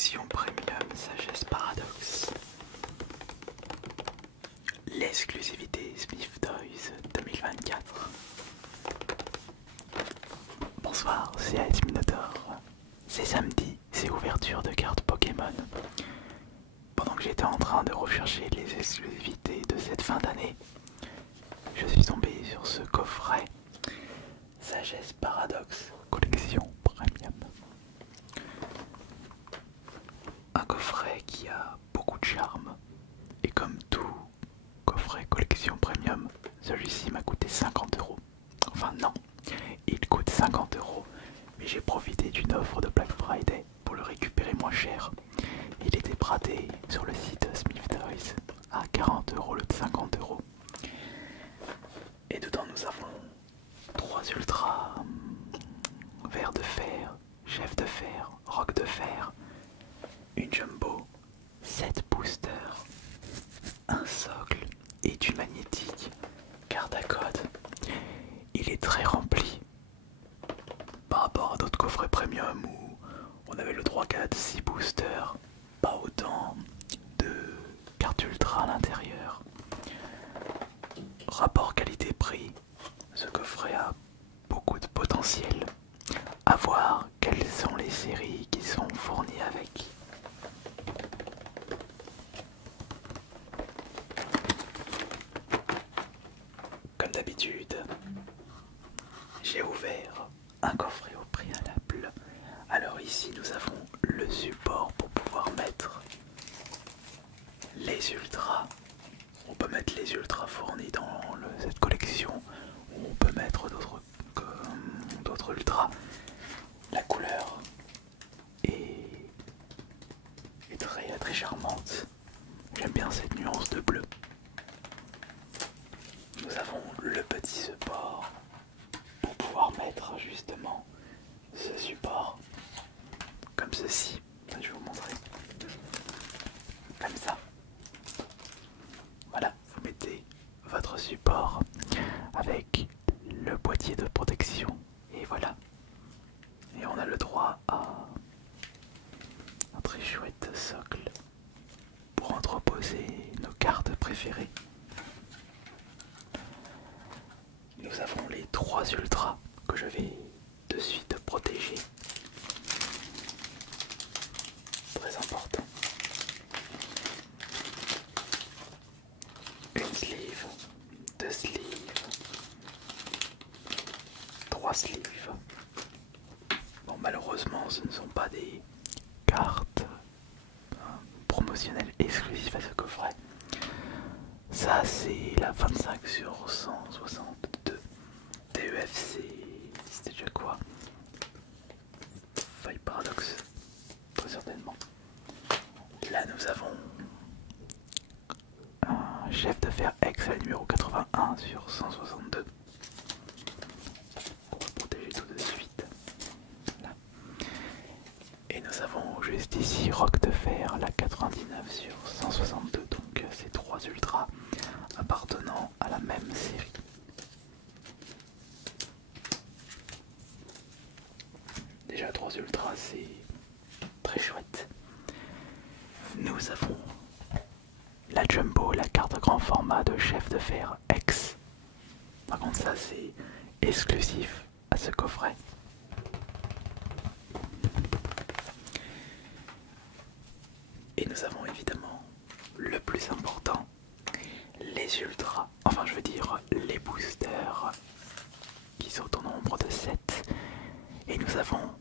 collection premium Sagesse Paradoxe. L'exclusivité Smith Toys 2024. Bonsoir, c'est Ice Minotaur. C'est samedi, c'est ouverture de cartes Pokémon. Pendant que j'étais en train de rechercher les exclusivités de cette fin d'année, je suis tombé sur ce coffret Sagesse Paradoxe collection premium. Un coffret qui a beaucoup de charme, et comme tout coffret collection premium, celui-ci m'a coûté 50 €. Enfin non, il coûte 50 €, mais j'ai profité d'une offre de Black Friday pour le récupérer moins cher. Il était bradé sur le site Smith Toys à 40 € au lieu de 50 €. Et dedans nous avons 3 ultras, ver de fer, chef de fer, roc de fer, une jumbo, 7 boosters, un socle et du magnétique, carte à code. Il est très rempli par rapport à d'autres coffrets premium où on avait le droit qu'à 6 boosters, pas autant de cartes ultra à l'intérieur. Rapport qualité-prix, ce coffret a beaucoup de potentiel. À voir quelles sont les séries qui sont fournies avec. Comme d'habitude, j'ai ouvert un coffret au préalable. Alors ici nous avons le support pour pouvoir mettre les ultras. On peut mettre les ultras fournis dans cette collection, ou on peut mettre d'autres ultras. La couleur est très charmante. J'aime bien cette nuance de bleu. Nous avons le petit support pour pouvoir mettre justement ce support comme ceci. Je vais vous montrer. Comme ça. Voilà, vous mettez votre support avec le boîtier de protection et voilà. Et on a le droit à un très chouette socle pour entreposer nos cartes préférées. Nous avons les 3 ultras que je vais de suite protéger. Très important. Une sleeve, 2 sleeves, 3 sleeves. Bon, malheureusement, ce ne sont pas des cartes promotionnelles exclusives à ce coffret. Ça, c'est la 25 sur 162 TEFC. C'était déjà quoi? Faille Paradoxe, très certainement. Là, nous avons un chef de fer X, la numéro 81 sur 162. On va protéger tout de suite. Là. Et nous avons juste ici roc de fer, la 99 sur 162. Donc, ces 3 ultras appartenant à la même série. Déjà 3 ultras, c'est très chouette. Nous avons la jumbo, la carte grand format de chef de fer X. Par contre ça c'est exclusif à ce coffret. Et nous avons évidemment le plus important, les ultras, enfin je veux dire les boosters qui sont au nombre de 7. Et nous avons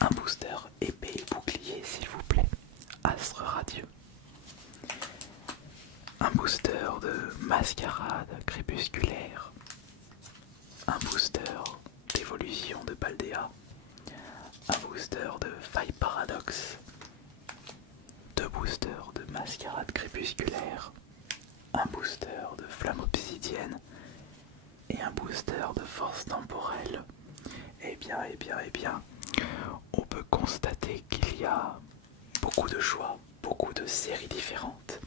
un booster épée et bouclier s'il vous plaît, Astre Radieux. Un booster de mascarade crépusculaire. Un booster d'évolution de Paldea. Un booster de faille paradoxe. 2 boosters de mascarade crépusculaire. Un booster de flamme obsidienne. Et un booster de force temporelle. Eh bien, on peut constater qu'il y a beaucoup de choix, beaucoup de séries différentes.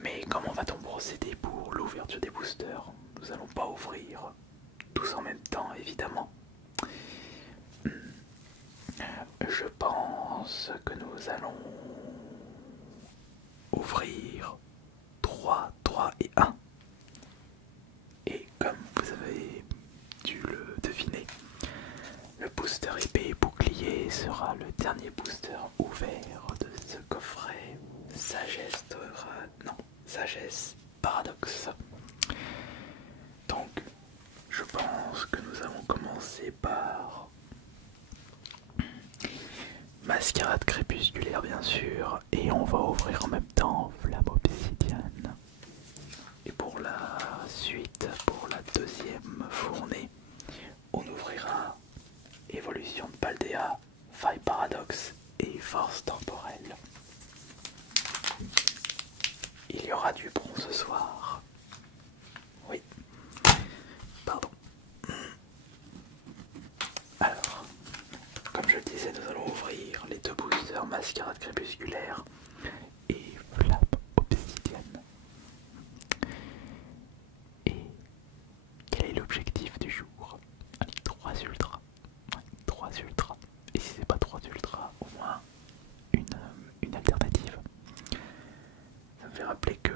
Mais comment va-t-on procéder pour l'ouverture des boosters? Nous allons pas ouvrir tous en même temps, évidemment. Je pense pense que nous allons ouvrir 3, 3 et 1. Et comme vous avez dû le deviner, le booster épée et bouclier sera le dernier booster ouvert de ce coffret Sagesse Paradoxe. Donc, je pense que nous allons commencer par Mascarade crépusculaire bien sûr, et on va ouvrir en même temps Flamme obsidienne. Et pour la suite, pour la deuxième fournée, on ouvrira Évolution de Paldea, Faille Paradoxe et Force temporelle. Il y aura du bon ce soir. Oui. Pardon. Alors, comme je le disais, nous allons ouvrir les deux boosters Mascarade crépusculaire et Flamme obsidienne. Et quel est l'objectif du jour? Allez, 3 ultras. Ouais, 3 ultras. Et si c'est pas 3 ultras, au moins une alternative. Ça me fait rappeler que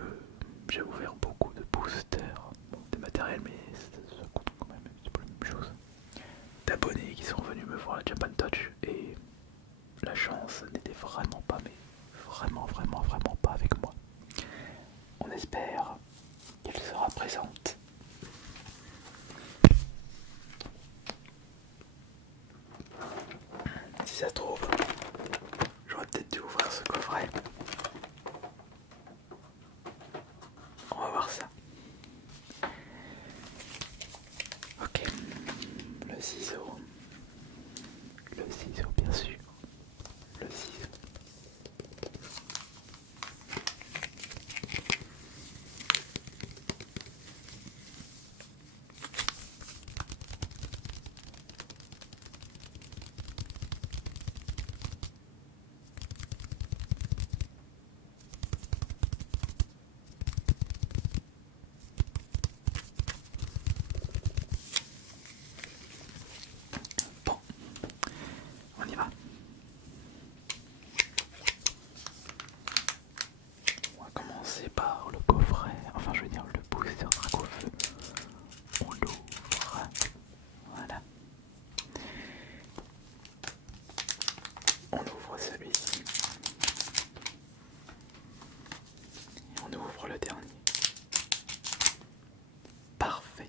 j'ai ouvert beaucoup de boosters, bon, des matériels, mais ça coûte quand même, c'est pas la même chose. D'abonnés qui sont venus me voir à Japan Touch et la chance n'était vraiment pas, mais vraiment pas avec moi. On espère qu'elle sera présente. Si ça se trouve, j'aurais peut-être dû ouvrir ce coffret. On va voir ça. Ok, le ciseau bien sûr, le ciseau. Bon, on y va. On va commencer par le coffret, enfin je veux dire le booster Dracofeu. On l'ouvre, voilà. On ouvre celui-ci. Et on ouvre le dernier. Parfait.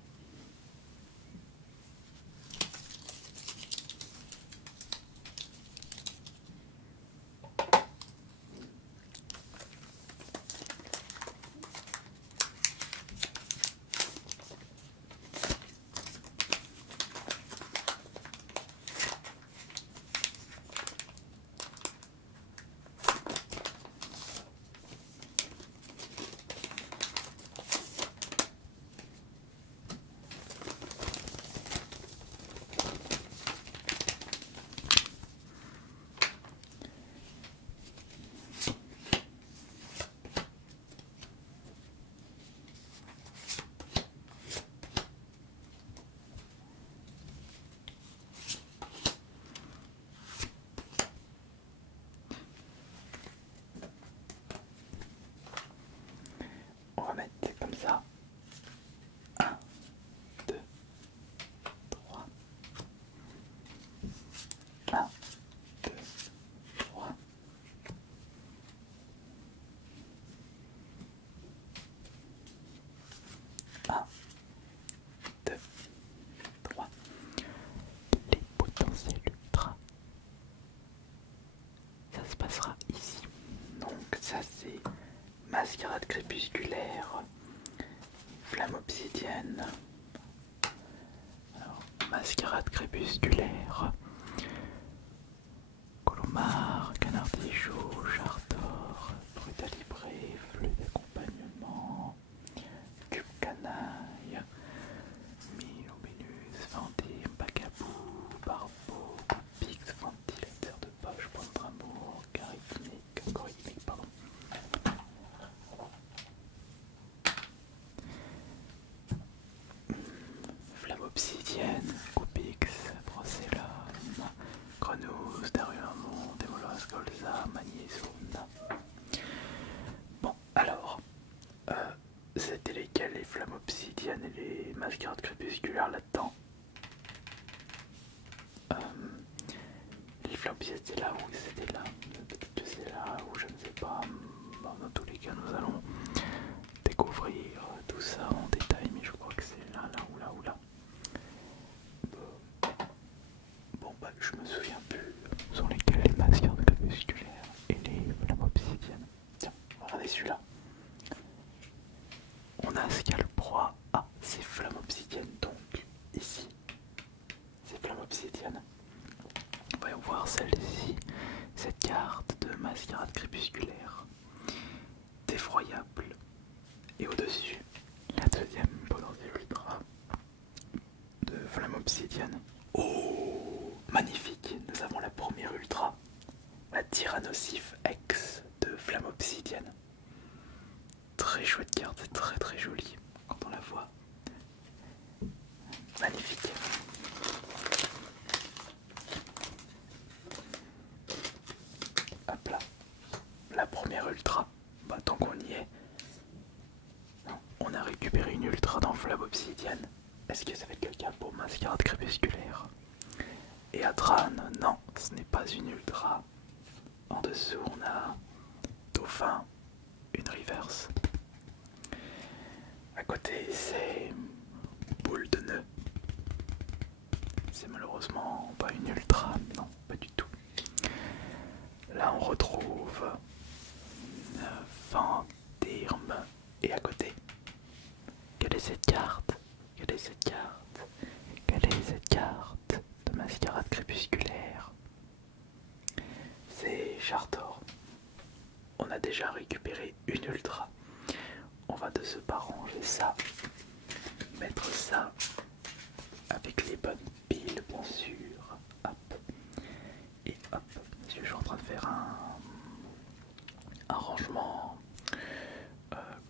On va mettre comme ça. 1, 2, 3. 1, 2, 3. 1, 2, 3. Les potentiels ultras. Ça se passera ici. Donc ça c'est Mascarade crépusculaire, Flamme obsidienne. Alors, Mascarade crépusculaire, Colomar, Canardichaud, Chardor, Brutalibré, Fleu d'accompagnement, Cube Canaille, Miloménus, Vendim, Bacabou, Barbeau, Pix, Ventilateur de poche, Point d'amour, Algorithmique, pardon. Flamme obsidienne, Coupix, Brocellum, Grenouille, Dariumon, Démolosque, rosa magnésium. Bon, alors, c'était lesquels les flammes obsidiennes et les mascarades crépusculaires là-dedans? Les flammes obsidiennes c'était là ou c'était là? Peut-être que c'est là ou je ne sais pas. Bon, dans tous les cas, nous allons découvrir tout ça en détail, mais je crois que c'est là, là ou là ou là. Bon bah je me souviens plus sont lesquels les mascarades crépusculaires et les flammes obsidiennes. Tiens, regardez celui-là. On a ce qu'il y a le proie. Ah, c'est flammes obsidiennes donc ici. C'est flammes obsidiennes. Voyons voir celle-ci. Cette carte de mascarade crépusculaire. D'effroyable. Et au-dessus, la deuxième potentielle ultra de flamme obsidienne. Oh, magnifique! Nous avons la première ultra, la Tyrannosif X de flamme obsidienne. Très chouette carte, c'est très très joli quand on la voit. Magnifique. Hop là, la première ultra. Bah tant qu'on y est, on a récupéré une ultra dans flamme obsidienne. Est-ce que ça va être le cas pour mascarade crépusculaire? Et Adran, non, ce n'est pas une ultra. En dessous, on a Dauphin, une reverse. À côté, c'est boule de nœud. C'est malheureusement pas une ultra, non, pas du tout. Là, on retrouve Fantirme. Et à côté, quelle est cette carte? Quelle est cette carte? Quelle est cette carte de mascarade crépusculaire? C'est Chartor. On a déjà récupéré une ultra. On va de ce pas ranger ça, mettre ça avec les bonnes piles bien sûr. Hop. Et hop, parce que je suis en train de faire un rangement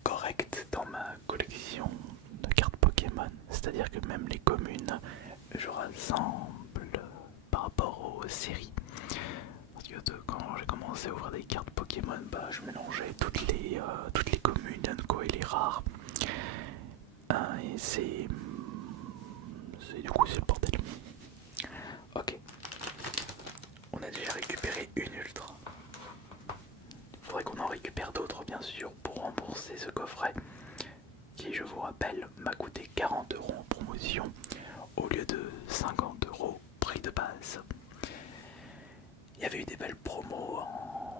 correct dans ma collection de cartes Pokémon. C'est-à-dire que même les communes, je rassemble par rapport aux séries. Parce que quand j'ai commencé à ouvrir des cartes Pokémon, bah, je mélangeais toutes les communes, Unco et les rares. Et c'est du coup c'est le bordel. Ok. On a déjà récupéré une ultra. Il faudrait qu'on en récupère d'autres bien sûr pour rembourser ce coffret qui, je vous rappelle, m'a coûté 40 € en promotion au lieu de 50 € prix de base. Il y avait eu des belles promos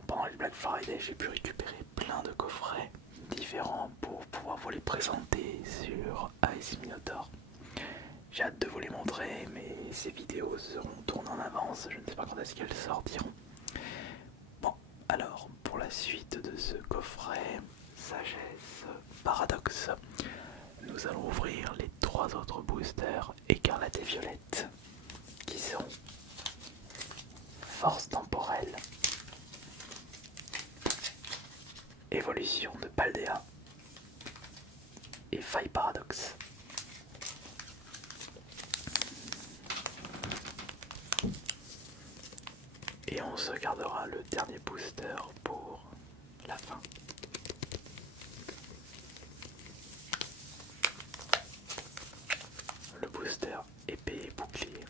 pendant le Black Friday, j'ai pu récupérer plein de coffrets différents pour pouvoir vous les présenter sur Ice Minotaur. J'ai hâte de vous les montrer, mais ces vidéos seront tournées en avance, je ne sais pas quand est-ce qu'elles sortiront. Bon, alors, pour la suite de ce coffret Sagesse Paradoxe, nous allons ouvrir les 3 autres boosters écarlate et violette, qui sont Force temporelle, Évolution de Paldea et Faille Paradoxe. Et on se gardera le dernier booster pour la fin. Le booster épée et bouclier.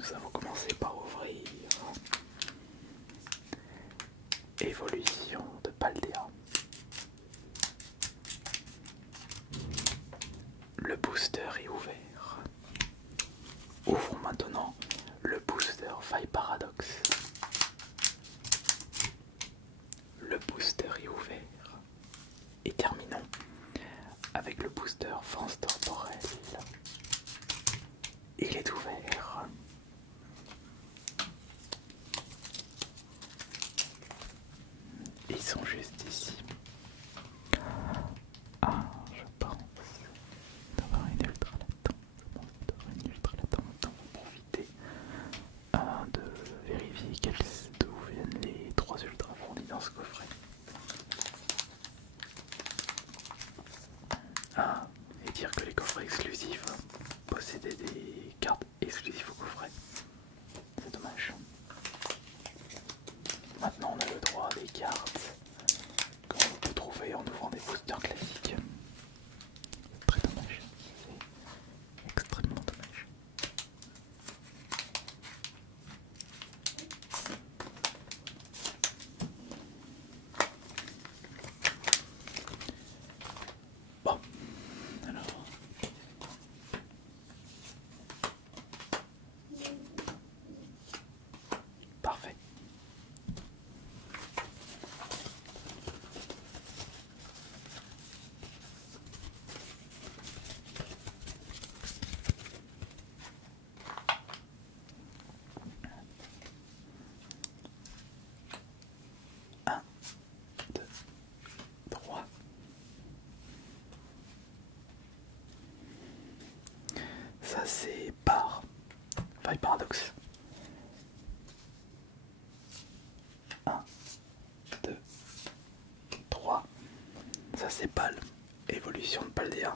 Nous allons commencer par ouvrir Évolution de Paldea. Le booster est ouvert. Ouvrons maintenant le booster Faille Paradoxe. Le booster est ouvert. Et terminons avec le booster Force temporelle. Il est ouvert. Ils sont juste ici. Ah, je pense d'avoir une ultra là-dedans. Je pense Ah, et dire que les coffrets exclusifs possédaient des cartes exclusives au coffret. C'est dommage. Maintenant on a le droit à des cartes qu'on peut trouver en ouvrant des boosters classiques. Très dommage. C'est extrêmement dommage. Bon, alors. Parfait. Un, deux, trois. Ça c'est par Faille Paradoxe. 1, 2, 3. Ça c'est Pal. Évolution de Paldea.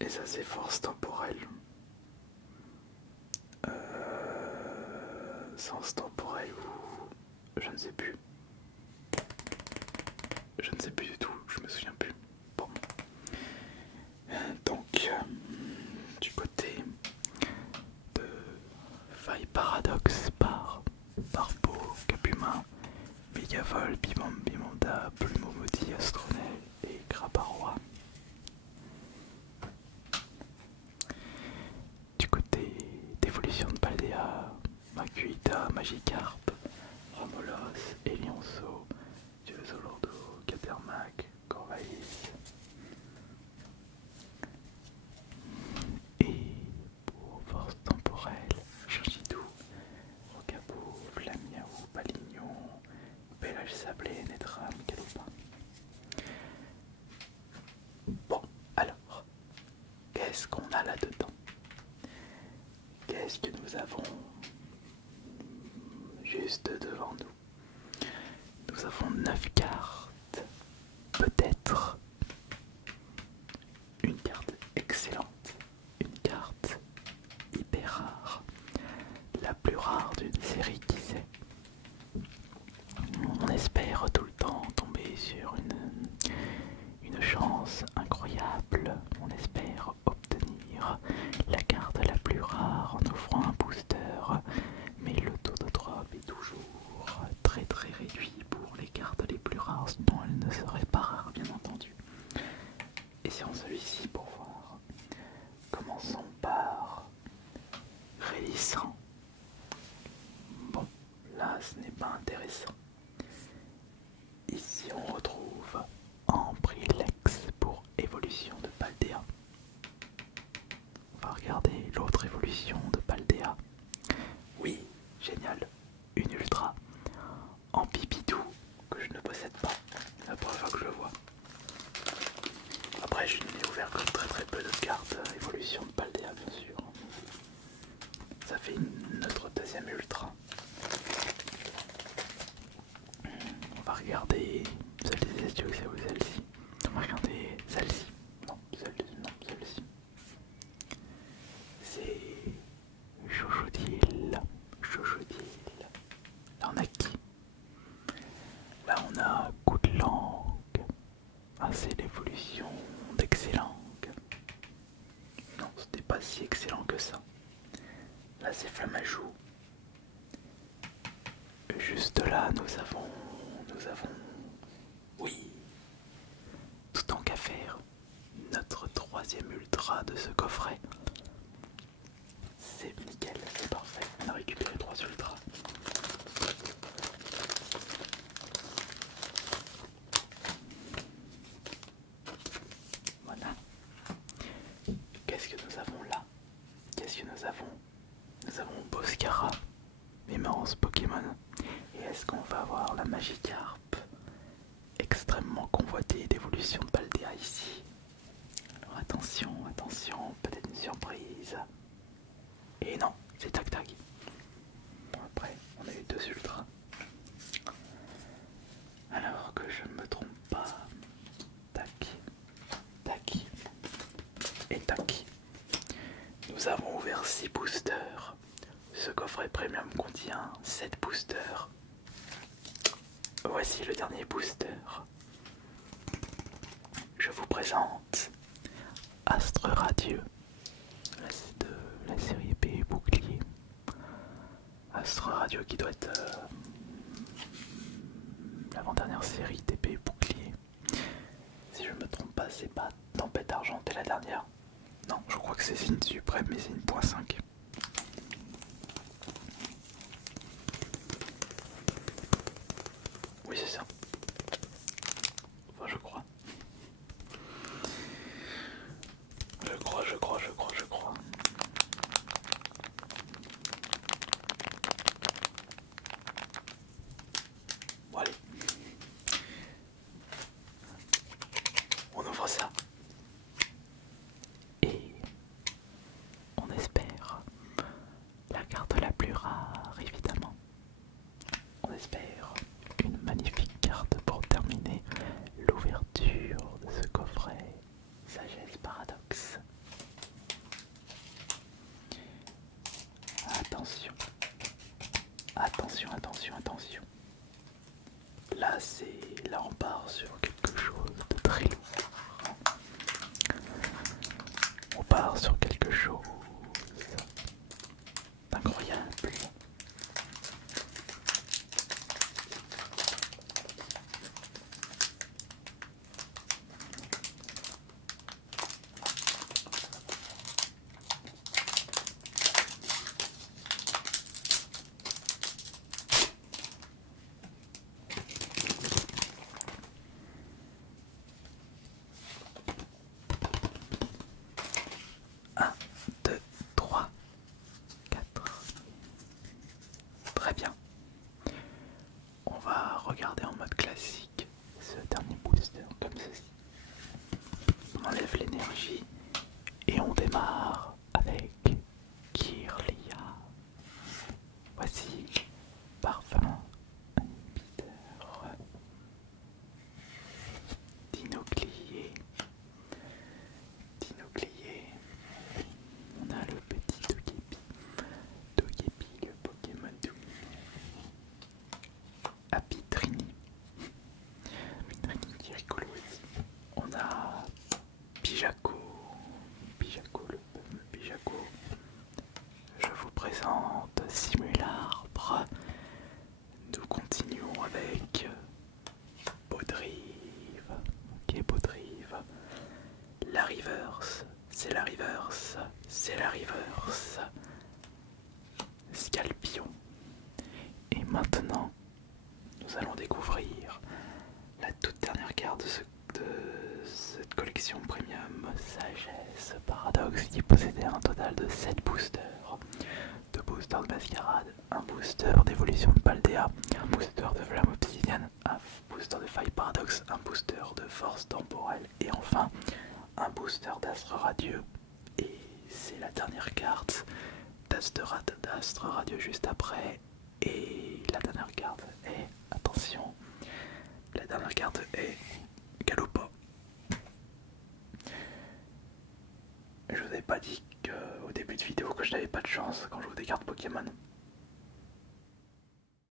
Et ça c'est Force temporelle. Sens temporel ou... Je ne sais plus. Je ne sais plus du tout, je me souviens plus. Bon. Donc, du côté de Faille Paradoxe par Barbeau, Capuma, Megavol, Bimam Bimanda, Plumeau Maudit, Astronel et Grabarois. Du côté d'évolution de Paldea, Makuita, Magikarp, Ramolos, Elionso, Dieusolordo, Catermac, Corvaïs. Et pour force temporelle, Chirchidou, Rocabo, Flamiaou, Palignon, Pelage Sablé, Netram, Calopa. Bon, alors, qu'est-ce qu'on a là-dedans? Qu'est-ce que nous avons juste devant nous? Nous avons 9 cartes, peut-être une carte excellente, une carte hyper rare, la plus rare d'une série qui sait. On espère tout le temps tomber sur une chance incroyable, on espère obtenir la carte la plus rare en offrant un booster, mais le taux de drop est toujours très réduit pour les cartes les plus rares, sinon elles ne seraient pas rares bien entendu. Et sur celui-ci pour voir, commençons par Rélissant. Bon, là ce n'est pas intéressant. Ici on retrouve Ambrilex pour évolution de Paldea. On va regarder l'autre évolution de Paldea. Oui, génial, une ultra en Pipidou que je ne possède pas. C'est la première fois que je le vois. Après je n'ai ouvert que très peu de cartes évolution de Paldea bien sûr. Ça fait notre deuxième ultra. On va regarder celle-ci ou celle-ci. On va regarder celle-ci. Non, celle-ci. C'est Chochodil. Là on a qui? Là on a Coup de langue. Ah c'est l'évolution d'Excellang. Non, c'était pas si excellent que ça. Là c'est Flamajou. Juste là nous avons... Oui, tout tant qu'à faire, notre troisième ultra de ce coffret. C'est nickel, c'est parfait. On a récupéré 3 ultras. Voilà. Qu'est-ce que nous avons là? Nous avons Boscara, immense Pokémon. Et est-ce qu'on va avoir la Magikarp, extrêmement convoitée d'évolution de Paldea ici? Alors attention, peut-être une surprise. Et non, c'est Tac Tac. Bon après, on a eu 2 ultras. tac. Nous avons ouvert 6 boosters. Ce coffret premium contient 7 boosters. Voici le dernier booster. Je vous présente Astre Radieux. Là c'est de la série épée et bouclier. Astre Radieux qui doit être l'avant-dernière série d'épée et bouclier. Si je me trompe pas, c'est pas Tempête Argentée la dernière. Non, je crois que c'est Signe Suprême, mais c'est une .5. Oui, c'est ça. Enfin, je crois. Je crois. Bon, allez. On ouvre ça. Et on espère la carte la plus rare, évidemment. On espère une magnifique carte pour terminer l'ouverture de ce coffret Sagesse Paradoxe. Attention, attention. Là on part sur quelque chose de très lourd. On part sur quelque chose d'incroyable. Un, deux, trois, quatre. Très bien. On va regarder en mode classique ce dernier booster comme ceci. On enlève l'énergie et on démarre avec Kirlia. Voici Parfum Inhibiteur, Dinoclier. On a le petit Togepi, le Pokémon doux. Apitrini qui est rigolo aussi. On a Bijako, le fameux Bijako. Je vous présente Simularbre. Nous continuons avec Baudrive. Ok, Baudrive. La reverse, c'est la reverse, c'est la reverse. Scalpion. Et maintenant, nous allons découvrir la toute dernière carte de cette collection premium Sagesse Paradoxe qui possédait un total de 7 boosters. 2 boosters de Mascarade, un booster d'évolution de Paldea, un booster de Flamme Obsidienne, un booster de Faille Paradoxe, un booster de Force Temporelle et enfin un booster d'Astre Radieux. Et c'est la dernière carte d'Astre Radieux juste après. Et la dernière carte est, attention, la dernière carte est Galopa. Je vous avais pas dit au début de vidéo que je n'avais pas de chance quand je joue des cartes Pokémon.